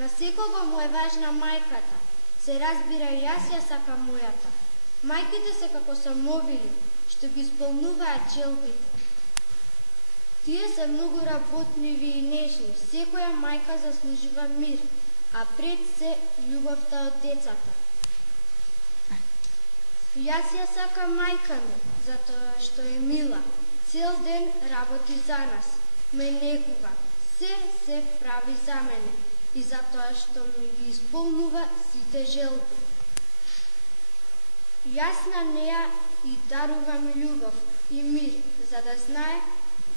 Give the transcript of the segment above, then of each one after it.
На секого му е важна мајката. Се разбира и јас ја сакам мојата. Мајките се како самовили, што ги исполнуваат желбите. Тие се многу работливи и нежни. Секоја мајка заслужува мир, а пред се љубовта од децата. Јас ја сакам мајка ми, затоа што е мила. Цел ден работи за нас, ме негува, се прави за мене и затоа што ми ги исполнува сите желби. Јас на неа и дарувам љубов и мир, за да знае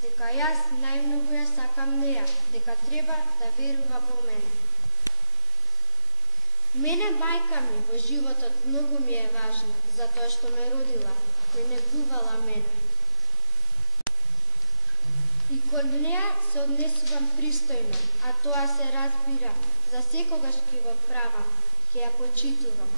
дека јас најмногу ја сакам неа, дека треба да верува во мене. Мене мајка ми во животот многу ми е важна, затоа што ме родила, ме негувала мене. И кон неа се однесувам пристојно, а тоа се разбира, за секогаш ќе го правам, ќе ја почитувам.